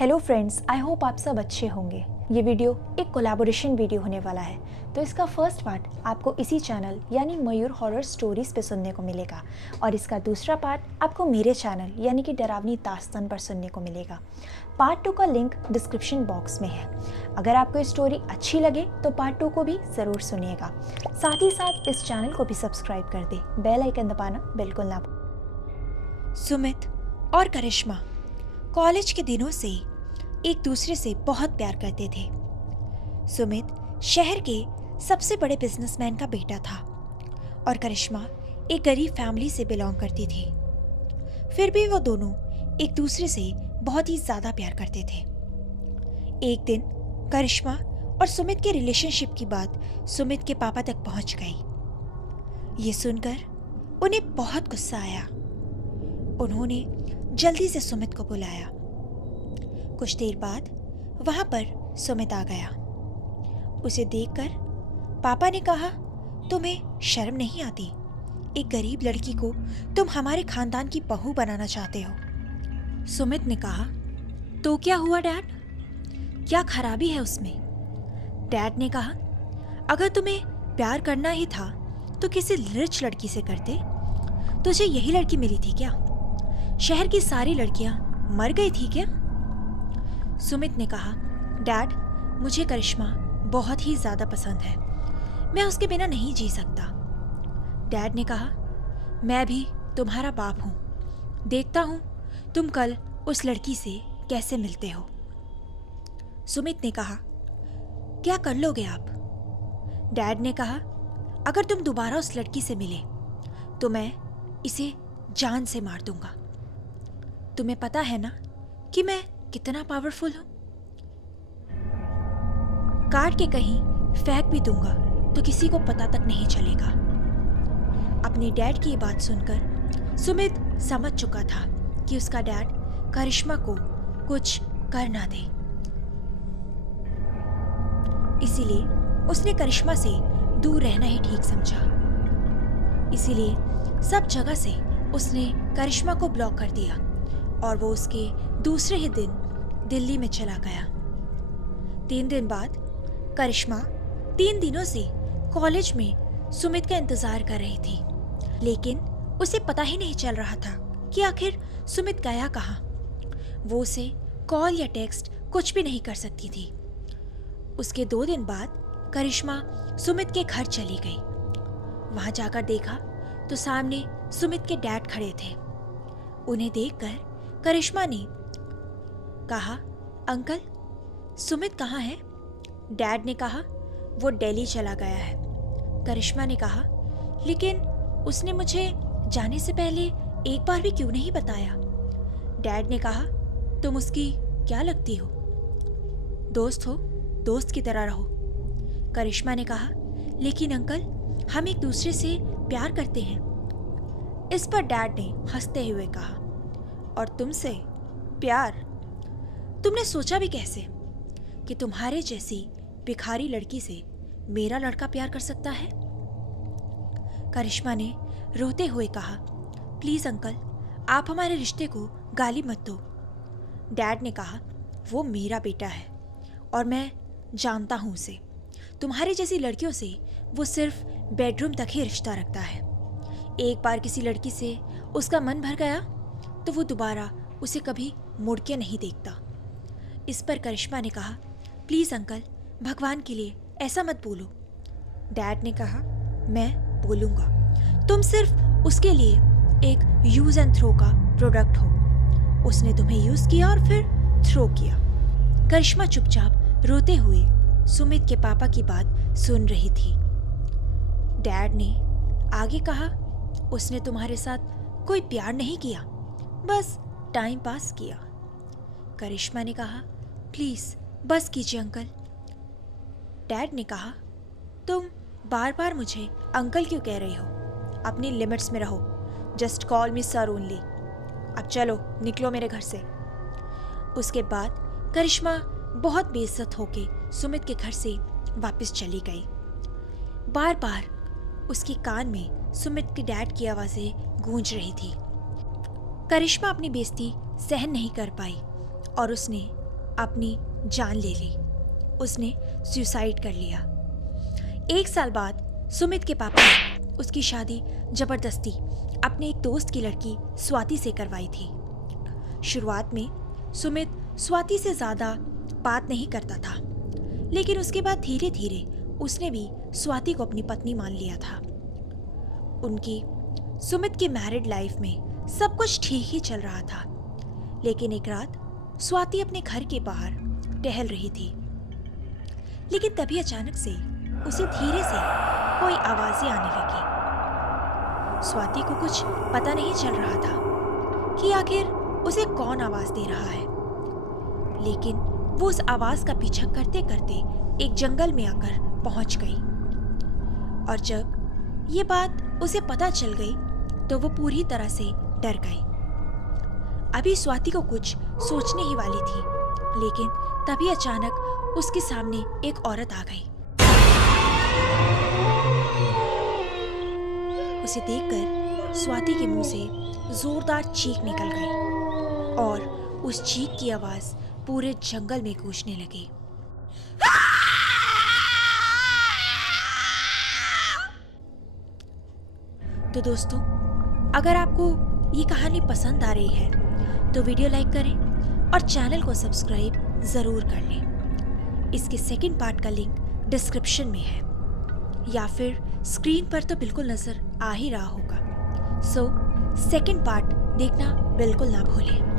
Hello friends, I hope आप सब अच्छे होंगे। ये वीडियो एक कोलैबोरेशन वीडियो होने वाला है, तो इसका फर्स्ट पार्ट आपको इसी चैनल यानी मयूर हॉरर स्टोरीज पे सुनने को मिलेगा और इसका दूसरा पार्ट आपको मेरे चैनल यानी कि डरावनी दास्तान पर सुनने को मिलेगा। पार्ट 2 का लिंक डिस्क्रिप्शन बॉक्स में है। अगर आपको ये स्टोरी अच्छी लगे तो पार्ट 2 को भी ज़रूर सुनिएगा। साथ ही साथ इस चैनल को भी सब्सक्राइब कर दे, बेल आइकन दबाना बिल्कुल ना। सुमित और करिश्मा कॉलेज के दिनों से एक दूसरे से बहुत प्यार करते थे। सुमित शहर के सबसे बड़े बिजनेसमैन का बेटा था और करिश्मा एक गरीब फैमिली से बिलोंग करती थी। फिर भी वो दोनों एक दूसरे से बहुत ही ज्यादा प्यार करते थे। एक दिन करिश्मा और सुमित के रिलेशनशिप की बात सुमित के पापा तक पहुंच गई। ये सुनकर उन्हें बहुत गुस्सा आया। उन्होंने जल्दी से सुमित को बुलाया। कुछ देर बाद वहां पर सुमित आ गया। उसे देखकर पापा ने कहा, तुम्हें शर्म नहीं आती? एक गरीब लड़की को तुम हमारे खानदान की बहू बनाना चाहते हो। सुमित ने कहा, तो क्या हुआ डैड? क्या खराबी है उसमें? डैड ने कहा, अगर तुम्हें प्यार करना ही था तो किसी रिच लड़की से करते। तुझे यही लड़की मिली थी क्या? शहर की सारी लड़कियां मर गई थी क्या? सुमित ने कहा, डैड, मुझे करिश्मा बहुत ही ज्यादा पसंद है। मैं उसके बिना नहीं जी सकता। डैड ने कहा, मैं भी तुम्हारा बाप हूं। देखता हूं तुम कल उस लड़की से कैसे मिलते हो। सुमित ने कहा, क्या कर लोगे आप? डैड ने कहा, अगर तुम दोबारा उस लड़की से मिले तो मैं इसे जान से मार दूंगा। तुम्हें पता है ना कि मैं कितना पावरफुल हूं? काट के कहीं फेंक भी दूंगा तो किसी को पता तक नहीं चलेगा। अपने डैड की बात सुनकर सुमित समझ चुका था कि उसका डैड करिश्मा को कुछ कर ना दे, इसीलिए उसने करिश्मा से दूर रहना ही ठीक समझा। इसीलिए सब जगह से उसने करिश्मा को ब्लॉक कर दिया और वो उसके दूसरे ही दिन दिल्ली में चला गया। 3 दिन बाद करिश्मा 3 दिनों से कॉलेज में सुमित का इंतजार कर रही थी, लेकिन उसे पता ही नहीं चल रहा था कि आखिर सुमित गया कहाँ। वो उसे कॉल या टेक्स्ट कुछ भी नहीं कर सकती थी। उसके 2 दिन बाद करिश्मा सुमित के घर चली गई। वहां जाकर देखा तो सामने सुमित के डैड खड़े थे। उन्हें देखकर करिश्मा ने कहा, अंकल, सुमित कहाँ है? डैड ने कहा, वो दिल्ली चला गया है। करिश्मा ने कहा, लेकिन उसने मुझे जाने से पहले एक बार भी क्यों नहीं बताया? डैड ने कहा, तुम उसकी क्या लगती हो? दोस्त हो, दोस्त की तरह रहो। करिश्मा ने कहा, लेकिन अंकल, हम एक दूसरे से प्यार करते हैं। इस पर डैड ने हंसते हुए कहा, और तुमसे प्यार? तुमने सोचा भी कैसे कि तुम्हारे जैसी भिखारी लड़की से मेरा लड़का प्यार कर सकता है? करिश्मा ने रोते हुए कहा, प्लीज अंकल, आप हमारे रिश्ते को गाली मत दो। डैड ने कहा, वो मेरा बेटा है और मैं जानता हूं उसे। तुम्हारी जैसी लड़कियों से वो सिर्फ बेडरूम तक ही रिश्ता रखता है। एक बार किसी लड़की से उसका मन भर गया तो वो दोबारा उसे कभी मुड़ के नहीं देखता। इस पर करिश्मा ने कहा, प्लीज अंकल, भगवान के लिए ऐसा मत बोलो। डैड ने कहा, मैं बोलूंगा। तुम सिर्फ उसके लिए एक यूज एंड थ्रो का प्रोडक्ट हो। उसने तुम्हें यूज किया और फिर थ्रो किया। करिश्मा चुपचाप रोते हुए सुमित के पापा की बात सुन रही थी। डैड ने आगे कहा, उसने तुम्हारे साथ कोई प्यार नहीं किया, बस टाइम पास किया। करिश्मा ने कहा, प्लीज बस कीजिए अंकल। डैड ने कहा, तुम बार बार मुझे अंकल क्यों कह रही हो? अपनी लिमिट्स में रहो। जस्ट कॉल मी सर ओनली। अब चलो, निकलो मेरे घर से। उसके बाद करिश्मा बहुत बेइज्जत होके सुमित के घर से वापस चली गई। बार बार उसके कान में सुमित के डैड की आवाजें गूंज रही थी। करिश्मा अपनी बेइज्जती सहन नहीं कर पाई और उसने अपनी जान ले ली। उसने सुसाइड कर लिया। 1 साल बाद सुमित के पापा ने उसकी शादी जबरदस्ती अपने एक दोस्त की लड़की स्वाति से करवाई थी। शुरुआत में सुमित स्वाति से ज़्यादा बात नहीं करता था, लेकिन उसके बाद धीरे धीरे उसने भी स्वाति को अपनी पत्नी मान लिया था। उनकी सुमित की मैरिड लाइफ में सब कुछ ठीक ही चल रहा था, लेकिन एक रात स्वाति अपने घर के बाहर टहल रही थी, लेकिन तभी अचानक से उसे धीरे से कोई आवाजें आने लगी। स्वाति को कुछ पता नहीं चल रहा था कि आखिर उसे कौन आवाज दे रहा है, लेकिन वो उस आवाज का पीछा करते करते एक जंगल में आकर पहुंच गई। और जब ये बात उसे पता चल गई तो वो पूरी तरह से डर गई। अभी स्वाति को कुछ सोचने ही वाली थी, लेकिन तभी अचानक उसके सामने एक औरत आ गई। उसे देखकर स्वाति के मुंह से जोरदार चीख निकल गई और उस चीख की आवाज पूरे जंगल में गूंजने लगी। तो दोस्तों, अगर आपको ये कहानी पसंद आ रही है तो वीडियो लाइक करें और चैनल को सब्सक्राइब ज़रूर कर लें। इसके सेकंड पार्ट का लिंक डिस्क्रिप्शन में है, या फिर स्क्रीन पर तो बिल्कुल नज़र आ ही रहा होगा। सो सेकंड पार्ट देखना बिल्कुल ना भूलें।